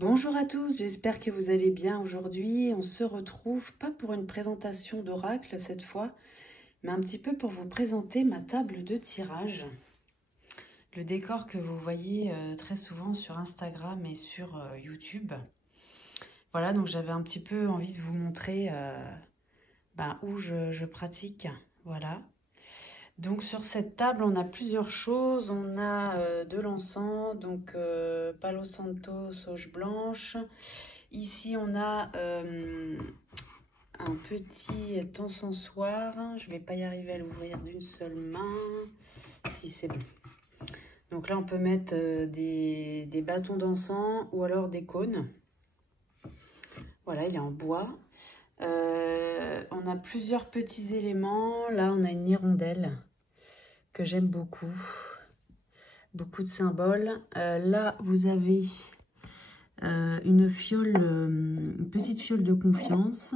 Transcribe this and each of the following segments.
Bonjour à tous, j'espère que vous allez bien aujourd'hui. On se retrouve pas pour une présentation d'oracle cette fois, mais un petit peu pour vous présenter ma table de tirage. Le décor que vous voyez très souvent sur Instagram et sur YouTube. Voilà, donc j'avais un petit peu envie de vous montrer où je pratique. Voilà. Donc sur cette table, on a plusieurs choses. On a de l'encens, donc Palo Santo, sauge blanche. Ici, on a un petit encensoir. Je ne vais pas y arriver à l'ouvrir d'une seule main. Si, c'est bon. Donc là, on peut mettre des bâtons d'encens ou alors des cônes. Voilà, il est en bois. On a plusieurs petits éléments. Là, on a une hirondelle que j'aime beaucoup. Beaucoup de symboles. Là, vous avez une fiole, une petite fiole de confiance.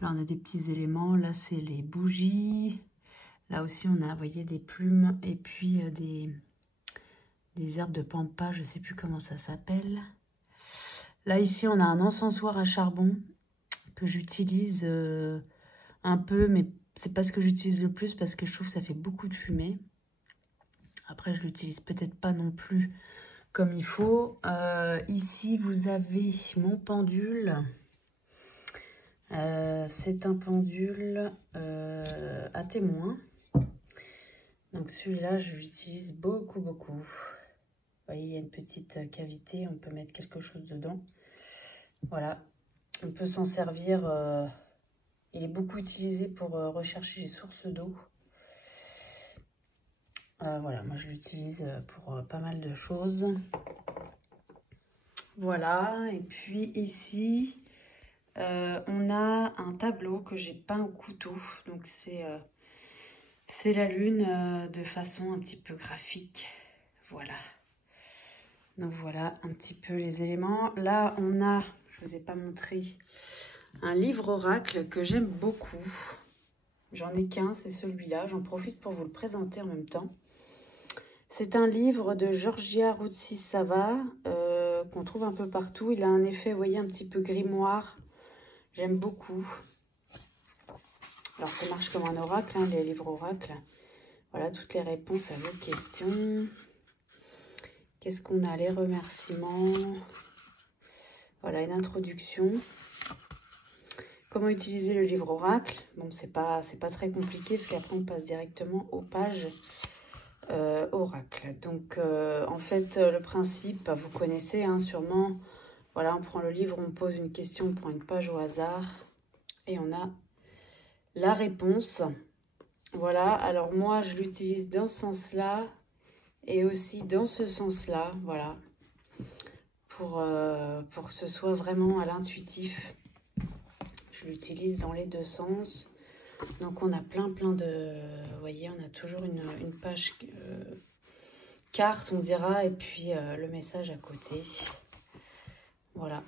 Là, on a des petits éléments. Là, c'est les bougies. Là aussi, on a, vous voyez, des plumes et puis des herbes de pampa. Je ne sais plus comment ça s'appelle. Là, ici, on a un encensoir à charbon que j'utilise un peu, mais c'est pas ce que j'utilise le plus parce que je trouve que ça fait beaucoup de fumée. Après, je l'utilise peut-être pas non plus comme il faut. Ici, vous avez mon pendule. C'est un pendule à témoin. Donc celui-là, je l'utilise beaucoup. Vous voyez, il y a une petite cavité, on peut mettre quelque chose dedans. Voilà, on peut s'en servir. Il est beaucoup utilisé pour rechercher les sources d'eau. Voilà, moi je l'utilise pour pas mal de choses. Voilà, et puis ici, on a un tableau que j'ai peint au couteau. Donc c'est la lune de façon un petit peu graphique. Voilà. Donc voilà un petit peu les éléments. Là, on a, je ne vous ai pas montré, un livre oracle que j'aime beaucoup. J'en ai qu'un, c'est celui-là. J'en profite pour vous le présenter en même temps. C'est un livre de Georgia Routsisava qu'on trouve un peu partout. Il a un effet, vous voyez, un petit peu grimoire. J'aime beaucoup. Alors, ça marche comme un oracle, hein, les livres oracles. Voilà, toutes les réponses à vos questions. Qu'est-ce qu'on a? Les remerciements. Voilà, une introduction. Comment utiliser le livre oracle? Bon, c'est pas très compliqué parce qu'après, on passe directement aux pages oracle. Donc, en fait, le principe, vous connaissez hein, sûrement. Voilà, on prend le livre, on pose une question, on prend une page au hasard et on a la réponse. Voilà, alors moi, je l'utilise dans ce sens-là et aussi dans ce sens-là, voilà, pour que ce soit vraiment à l'intuitif. Je l'utilise dans les deux sens. Donc, on a plein de... Vous voyez, on a toujours une page carte, on dira, et puis le message à côté. Voilà.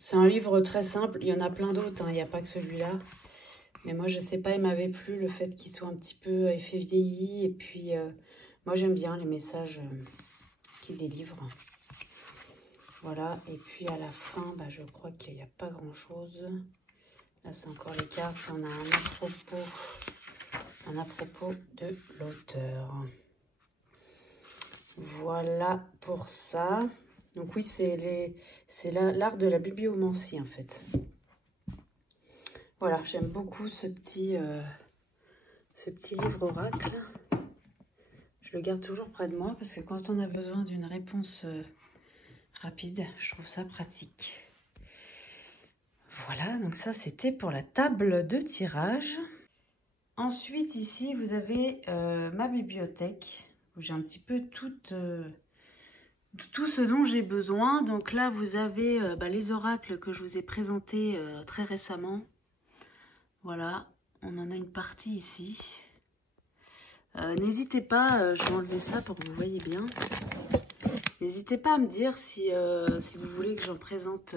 C'est un livre très simple. Il y en a plein d'autres, hein, il n'y a pas que celui-là. Mais moi, je sais pas, il m'avait plu le fait qu'il soit un petit peu effet vieilli. Et puis, moi, j'aime bien les messages qu'il délivre. Voilà. Et puis, à la fin, je crois qu'il n'y a pas grand-chose. Là, c'est encore les cartes. Si on a un à propos de l'auteur. Voilà pour ça. Donc oui, c'est l'art de la bibliomancie, en fait. Voilà, j'aime beaucoup ce petit livre oracle. Je le garde toujours près de moi parce que quand on a besoin d'une réponse rapide, je trouve ça pratique. Voilà, donc ça c'était pour la table de tirage. Ensuite, ici, vous avez ma bibliothèque où j'ai un petit peu tout ce dont j'ai besoin. Donc là, vous avez les oracles que je vous ai présentés très récemment. Voilà, on en a une partie ici. N'hésitez pas, je vais enlever ça pour que vous voyez bien. N'hésitez pas à me dire si vous voulez que j'en présente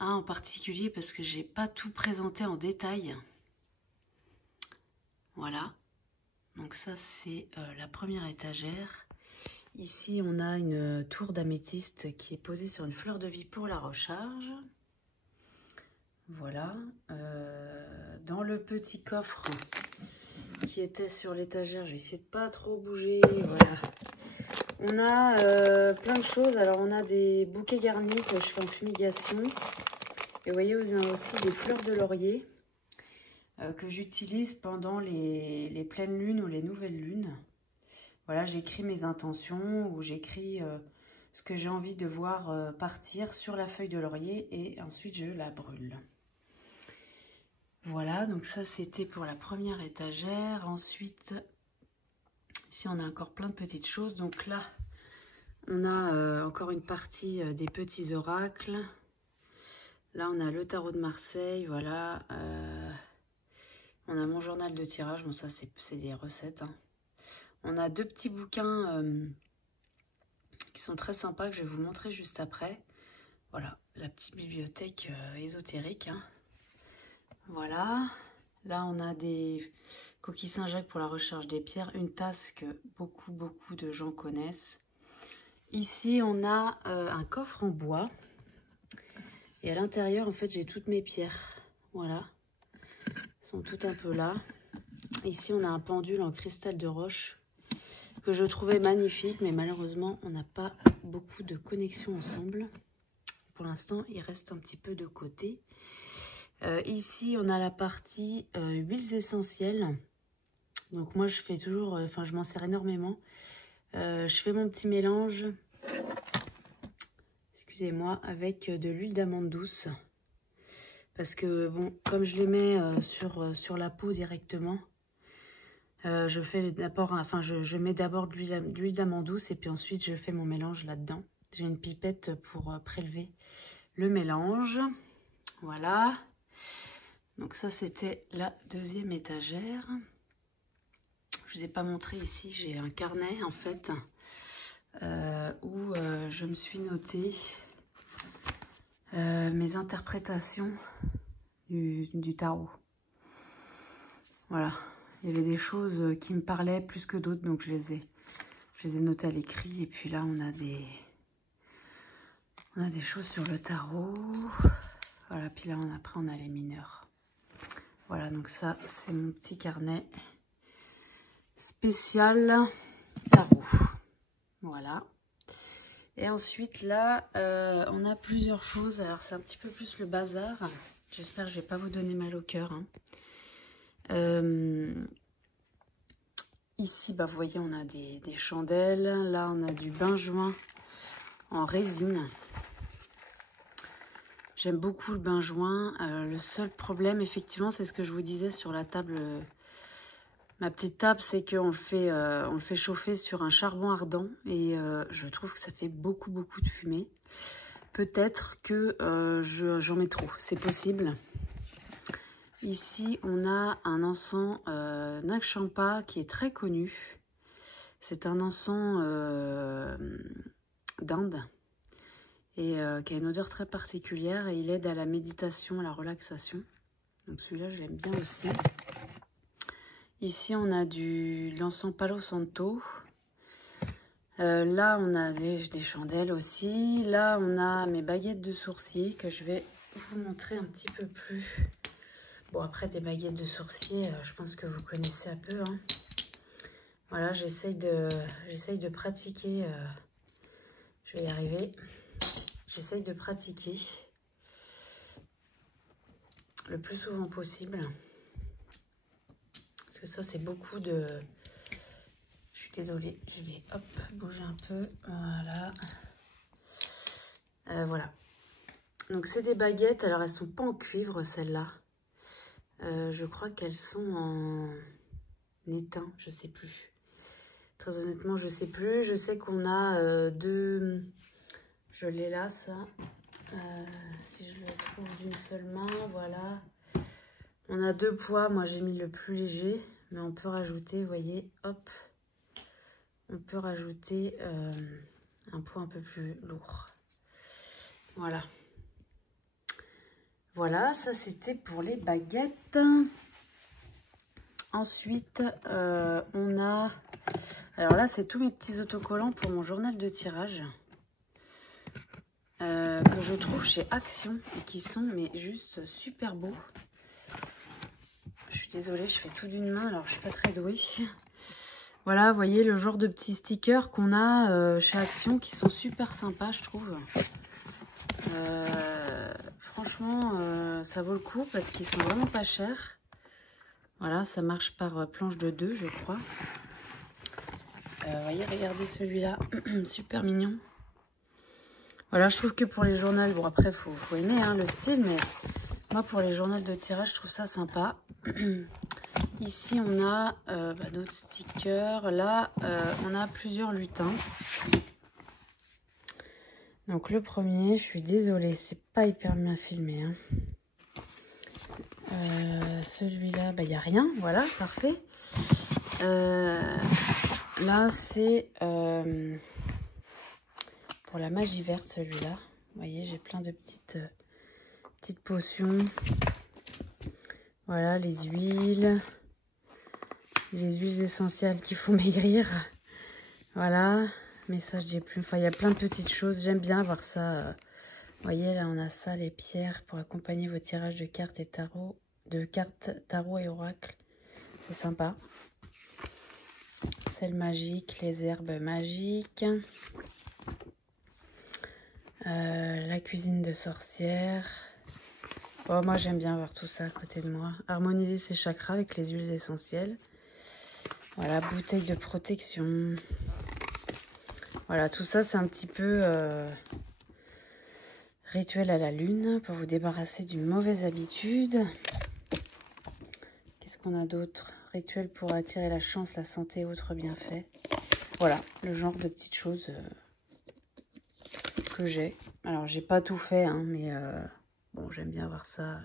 un en particulier parce que j'ai pas tout présenté en détail. Voilà, donc ça c'est la première étagère. Ici, on a une tour d'améthyste qui est posée sur une fleur de vie pour la recharge. Voilà. Dans le petit coffre qui était sur l'étagère, je vais essayer de pas trop bouger. Voilà. On a plein de choses. Alors, on a des bouquets garnis que je fais en fumigation. Et vous voyez, on a aussi des fleurs de laurier que j'utilise pendant les pleines lunes ou les nouvelles lunes. Voilà, j'écris mes intentions ou j'écris ce que j'ai envie de voir partir sur la feuille de laurier et ensuite je la brûle. Voilà, donc ça c'était pour la première étagère. Ensuite, ici on a encore plein de petites choses. Donc là, on a encore une partie des petits oracles. Là, on a le tarot de Marseille, voilà. On a mon journal de tirage, bon ça c'est des recettes, hein. On a deux petits bouquins qui sont très sympas que je vais vous montrer juste après. Voilà, la petite bibliothèque ésotérique, hein. Voilà, là on a des coquilles Saint-Jacques pour la recharge des pierres, une tasse que beaucoup de gens connaissent. Ici on a un coffre en bois et à l'intérieur en fait j'ai toutes mes pierres, voilà, elles sont toutes un peu là. Ici on a un pendule en cristal de roche que je trouvais magnifique, mais malheureusement on n'a pas beaucoup de connexion ensemble. Pour l'instant il reste un petit peu de côté. Ici on a la partie huiles essentielles. Donc moi je fais toujours, enfin je m'en sers énormément. Je fais mon petit mélange, excusez-moi, avec de l'huile d'amande douce. Parce que bon, comme je les mets sur la peau directement, je fais d'abord, enfin je mets d'abord de l'huile d'amande douce et puis ensuite je fais mon mélange là-dedans. J'ai une pipette pour prélever le mélange. Voilà. Donc ça c'était la deuxième étagère. Je ne vous ai pas montré ici, j'ai un carnet en fait où je me suis noté mes interprétations du tarot. Voilà, il y avait des choses qui me parlaient plus que d'autres, donc je les ai notées à l'écrit. Et puis là on a des choses sur le tarot. Voilà, puis là après on a les mineurs. Voilà, donc ça c'est mon petit carnet spécial tarot. Voilà. Et ensuite là on a plusieurs choses. Alors c'est un petit peu plus le bazar. J'espère que je vais pas vous donner mal au cœur, hein. Ici bah vous voyez on a des chandelles. Là on a du benjoin en résine. J'aime beaucoup le benjoin. Le seul problème, effectivement, c'est ce que je vous disais sur la table. Ma petite table, c'est qu'on on le fait chauffer sur un charbon ardent. Et je trouve que ça fait beaucoup de fumée. Peut-être que j'en mets trop. C'est possible. Ici, on a un encens Nag-Champa qui est très connu. C'est un encens d'Inde. Et qui a une odeur très particulière et il aide à la méditation, à la relaxation. Donc celui-là, je l'aime bien aussi. Ici, on a de l'encens Palo Santo. Là, on a des chandelles aussi. Là, on a mes baguettes de sourcier que je vais vous montrer un petit peu plus. Bon, après, des baguettes de sourcier, je pense que vous connaissez un peu, hein. Voilà, j'essaye de pratiquer. Je vais y arriver. J'essaye de pratiquer le plus souvent possible. Parce que ça, c'est beaucoup de... Je suis désolée, je vais hop, bouger un peu. Voilà. Voilà. Donc, c'est des baguettes. Alors, elles ne sont pas en cuivre, celles-là. Je crois qu'elles sont en étain, je ne sais plus. Très honnêtement, je ne sais plus. Je sais qu'on a deux... Je l'ai là, ça. Si je le trouve d'une seule main, voilà. On a deux poids. Moi, j'ai mis le plus léger. Mais on peut rajouter, vous voyez, hop. On peut rajouter un poids un peu plus lourd. Voilà. Voilà, ça, c'était pour les baguettes. Ensuite, on a... Alors là, c'est tous mes petits autocollants pour mon journal de tirage. Que je trouve chez Action et qui sont mais juste super beaux. Je suis désolée, je fais tout d'une main, alors je suis pas très douée. Voilà, vous voyez le genre de petits stickers qu'on a chez Action qui sont super sympas, je trouve. Franchement, ça vaut le coup parce qu'ils sont vraiment pas chers. Voilà, ça marche par planche de 2, je crois. Vous voyez, regardez celui-là, super mignon. Voilà, je trouve que pour les journaux, bon après, faut aimer hein, le style, mais moi pour les journaux de tirage, je trouve ça sympa. Ici, on a d'autres stickers. Là, on a plusieurs lutins. Donc le premier, je suis désolée, c'est pas hyper bien filmé. Hein. Celui-là, il n'y a rien, voilà, parfait. Là, c'est pour la magie verte, celui-là. Vous voyez, j'ai plein de petites potions. Voilà, les huiles essentielles qui font maigrir. Voilà, message des plumes. Enfin, il y a plein de petites choses. J'aime bien voir ça. Vous voyez, là, on a ça, les pierres pour accompagner vos tirages de cartes et tarot, tarot et oracle. C'est sympa. Sel magique, les herbes magiques. La cuisine de sorcière. Oh, moi, j'aime bien voir tout ça à côté de moi. Harmoniser ses chakras avec les huiles essentielles. Voilà, bouteille de protection. Voilà, tout ça, c'est un petit peu rituel à la lune pour vous débarrasser d'une mauvaise habitude. Qu'est-ce qu'on a d'autre? Rituel pour attirer la chance, la santé et autres bienfaits. Voilà, le genre de petites choses que j'ai. Alors, j'ai pas tout fait, hein, mais bon, j'aime bien voir ça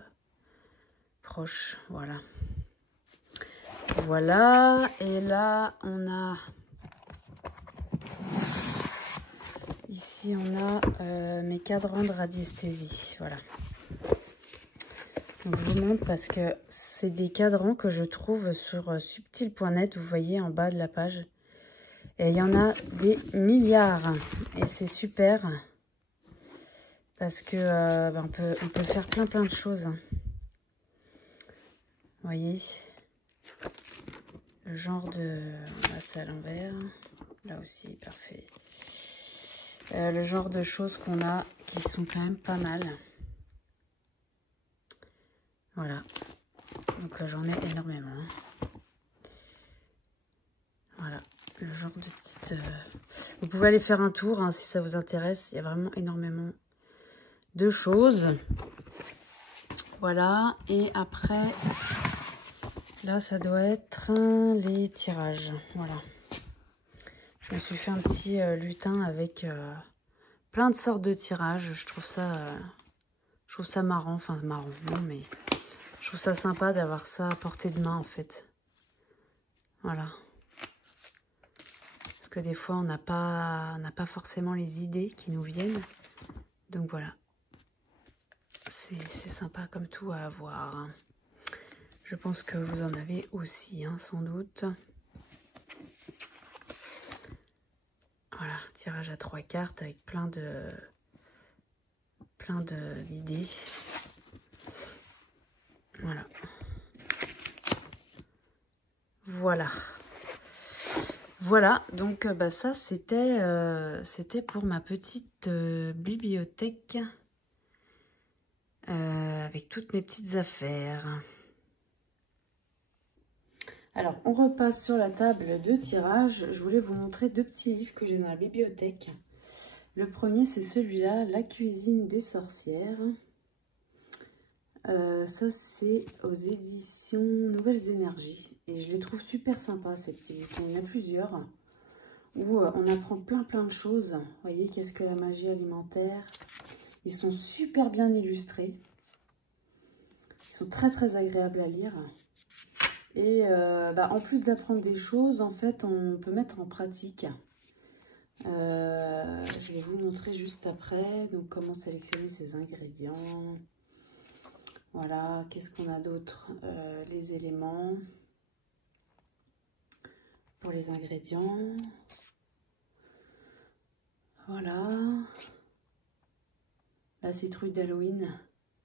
proche. Voilà. Voilà, et là, on a... Ici, on a mes cadrans de radiesthésie. Voilà. Donc, je vous montre parce que c'est des cadrans que je trouve sur subtil.net. Vous voyez en bas de la page. Et il y en a des milliards. Et c'est super. Parce que on peut faire plein de choses. Vous voyez. Le genre de... Là, c'est à l'envers. Là aussi, parfait. Le genre de choses qu'on a qui sont quand même pas mal. Voilà. Donc j'en ai énormément. Voilà. Le genre de petites... Vous pouvez aller faire un tour hein, si ça vous intéresse. Il y a vraiment énormément de choses. Voilà. Et après, là, ça doit être les tirages. Voilà. Je me suis fait un petit lutin avec plein de sortes de tirages. Je trouve ça marrant. Enfin, marrant, non, mais je trouve ça sympa d'avoir ça à portée de main, en fait. Voilà. Parce que des fois, on n'a pas forcément les idées qui nous viennent. Donc, voilà. C'est sympa comme tout à avoir. Hein. Je pense que vous en avez aussi, hein, sans doute. Voilà, tirage à 3 cartes avec plein d'idées. Voilà. Voilà, donc ça c'était pour ma petite bibliothèque avec toutes mes petites affaires. Alors, on repasse sur la table de tirage. Je voulais vous montrer deux petits livres que j'ai dans la bibliothèque. Le premier, c'est celui-là, La cuisine des sorcières. Ça, c'est aux éditions Nouvelles Énergies. Et je les trouve super sympas, ces petits bouquins. Il y en a plusieurs où on apprend plein de choses. Vous voyez, qu'est-ce que la magie alimentaire? Ils sont super bien illustrés. Ils sont très agréables à lire. Et en plus d'apprendre des choses, en fait, on peut mettre en pratique. Je vais vous montrer juste après. Donc, comment sélectionner ses ingrédients. Voilà, qu'est-ce qu'on a d'autre? Les éléments. pour les ingrédients. Voilà. La citrouille d'Halloween.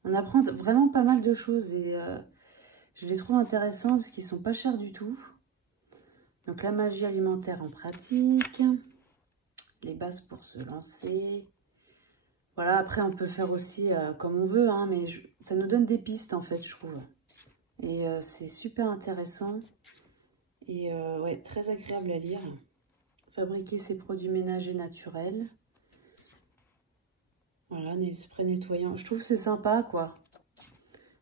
On apprend vraiment pas mal de choses et je les trouve intéressants parce qu'ils sont pas chers du tout. Donc la magie alimentaire en pratique. Les bases pour se lancer. Voilà, après on peut faire aussi comme on veut, hein, mais ça nous donne des pistes en fait, je trouve. Et c'est super intéressant et ouais, très agréable à lire. Fabriquer ses produits ménagers naturels. Voilà, des sprays nettoyants. Je trouve que c'est sympa, quoi.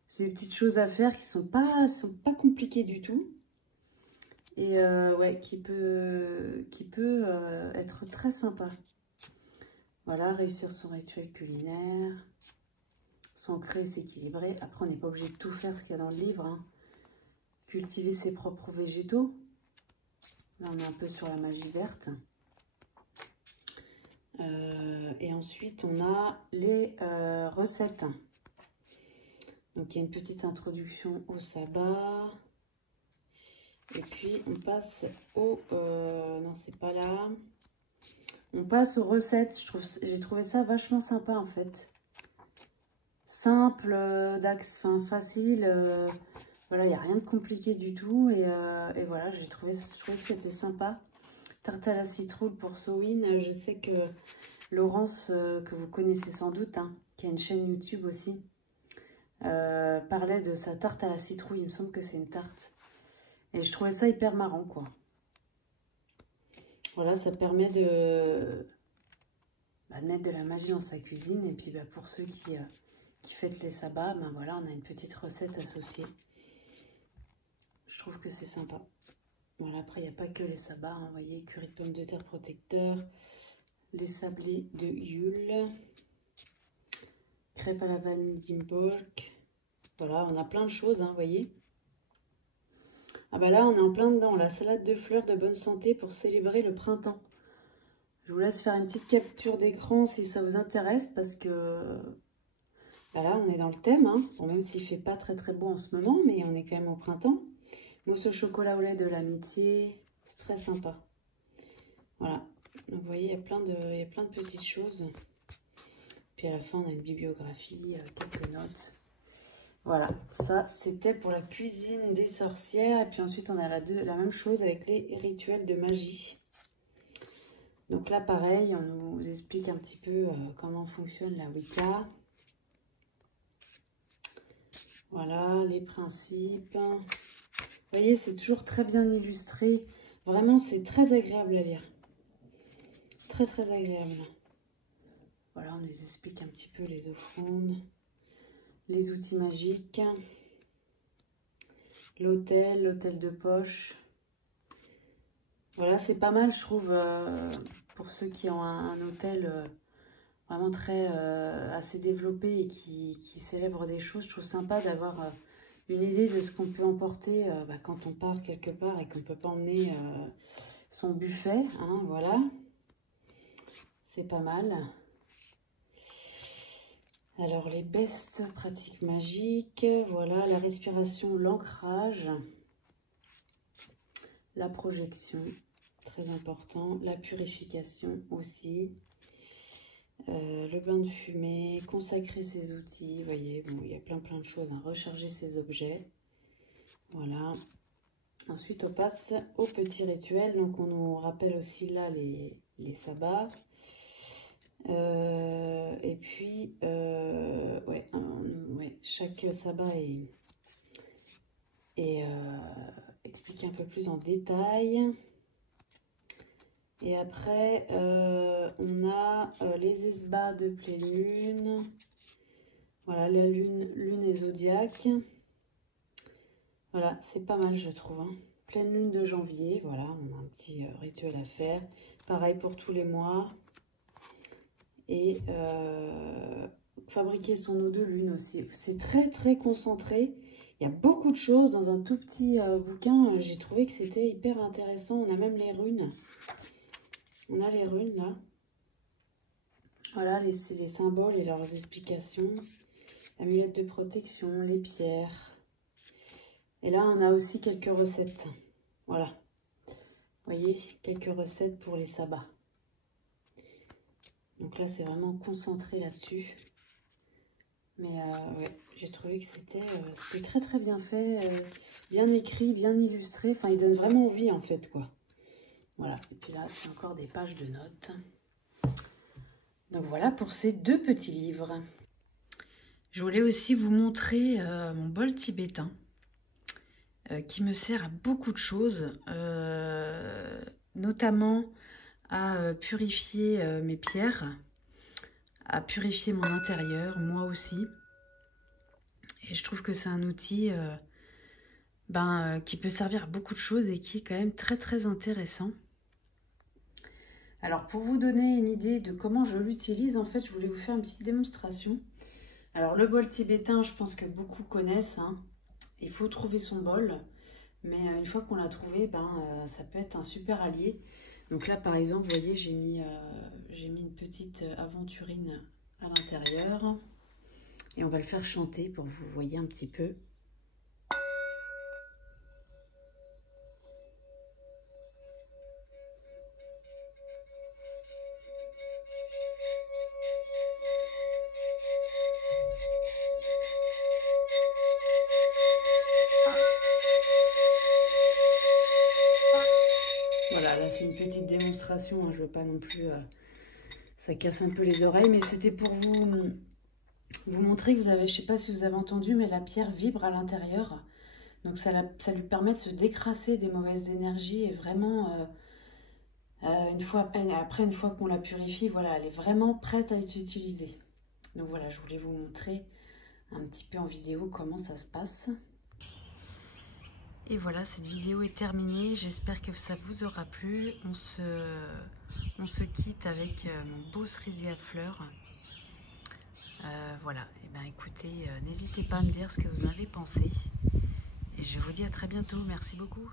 C'est des petites choses à faire qui sont pas compliquées du tout. Et ouais, qui peut être très sympa. Voilà, réussir son rituel culinaire. S'ancrer, s'équilibrer. Après, on n'est pas obligé de tout faire ce qu'il y a dans le livre, hein. Cultiver ses propres végétaux. Là, on est un peu sur la magie verte. Et ensuite, on a les recettes. Donc, il y a une petite introduction au sabbat. Et puis, on passe au... non, c'est pas là. On passe aux recettes. J'ai trouvé ça vachement sympa, en fait. Simple, d'axe, enfin, facile. Voilà, il n'y a rien de compliqué du tout. Et voilà, je trouvais que c'était sympa. Tarte à la citrouille pour Sowin. Je sais que Laurence, que vous connaissez sans doute, hein, qui a une chaîne YouTube aussi, parlait de sa tarte à la citrouille. Il me semble que c'est une tarte. Et je trouvais ça hyper marrant, quoi. Voilà, ça permet de mettre de la magie dans sa cuisine. Et puis, pour ceux qui fêtent les sabbats, voilà, on a une petite recette associée. Je trouve que c'est sympa. Voilà, après, il n'y a pas que les sabbats, hein, vous voyez, curry de pommes de terre protecteur, les sablés de Yule, crêpes à la vanille d'Imbolc. Voilà, on a plein de choses, hein, vous voyez. Ah bah là, on est en plein dedans, la salade de fleurs de bonne santé pour célébrer le printemps. Je vous laisse faire une petite capture d'écran si ça vous intéresse, parce que bah là, on est dans le thème, hein. Bon, même s'il ne fait pas très très beau en ce moment, mais on est quand même au printemps. Mousse au chocolat au lait de l'amitié, c'est très sympa. Voilà, donc vous voyez, il y a plein de petites choses. Puis à la fin, on a une bibliographie, quelques notes. Voilà, ça c'était pour la cuisine des sorcières. Et puis ensuite, on a la même chose avec les rituels de magie. Donc là, pareil, on nous explique un petit peu comment fonctionne la Wicca. Voilà, les principes. Vous voyez, c'est toujours très bien illustré. Vraiment, c'est très agréable à lire. Très, très agréable. Voilà, on nous explique un petit peu les offrandes, les outils magiques, l'hôtel de poche. Voilà, c'est pas mal, je trouve, pour ceux qui ont un hôtel vraiment assez développé et qui célèbrent des choses. Je trouve sympa d'avoir une idée de ce qu'on peut emporter quand on part quelque part et qu'on ne peut pas emmener son buffet, hein, voilà. C'est pas mal. Alors, les bestes pratiques magiques, voilà, la respiration, l'ancrage, la projection, très important, la purification aussi, le bain de fumée, consacrer ses outils, vous voyez, bon, il y a plein de choses, hein, recharger ses objets, voilà. Ensuite, on passe au petit rituel, donc on nous rappelle aussi là les sabbats. Et puis, chaque sabbat est expliqué un peu plus en détail. Et après, on a les esbats de pleine lune. Voilà, la lune et zodiaque. Voilà, c'est pas mal, je trouve, hein. Pleine lune de janvier, voilà, on a un petit rituel à faire. Pareil pour tous les mois. Et fabriquer son eau de lune aussi. C'est très très concentré. Il y a beaucoup de choses dans un tout petit bouquin. J'ai trouvé que c'était hyper intéressant. On a même les runes. On a les runes là. Voilà les symboles et leurs explications. Amulette de protection, les pierres. Et là on a aussi quelques recettes. Voilà. voyez, quelques recettes pour les sabbats. Donc là, c'est vraiment concentré là-dessus. Mais ouais, j'ai trouvé que c'était très très bien fait, bien écrit, bien illustré. Enfin, il donne vraiment envie en fait, quoi. Voilà, et puis là, c'est encore des pages de notes. Donc voilà pour ces 2 petits livres. Je voulais aussi vous montrer mon bol tibétain qui me sert à beaucoup de choses, notamment à purifier mes pierres, à purifier mon intérieur, moi aussi. Et je trouve que c'est un outil qui peut servir à beaucoup de choses et qui est quand même très très intéressant. Alors pour vous donner une idée de comment je l'utilise, en fait je voulais vous faire une petite démonstration. Alors le bol tibétain, je pense que beaucoup connaissent, hein. Il faut trouver son bol, mais une fois qu'on l'a trouvé, ça peut être un super allié. Donc là par exemple, vous voyez, j'ai mis une petite aventurine à l'intérieur et on va le faire chanter pour que vous voyez un petit peu. Voilà, là c'est une petite démonstration, hein, je veux pas non plus, ça casse un peu les oreilles, mais c'était pour vous montrer que vous avez, je sais pas si vous avez entendu, mais la pierre vibre à l'intérieur. Donc ça lui permet de se décrasser des mauvaises énergies et vraiment, après une fois qu'on la purifie, voilà, elle est vraiment prête à être utilisée. Donc voilà, je voulais vous montrer un petit peu en vidéo comment ça se passe. Et voilà, cette vidéo est terminée. J'espère que ça vous aura plu. On se quitte avec mon beau cerisier à fleurs. Voilà, et ben écoutez, n'hésitez pas à me dire ce que vous en avez pensé. Et je vous dis à très bientôt. Merci beaucoup.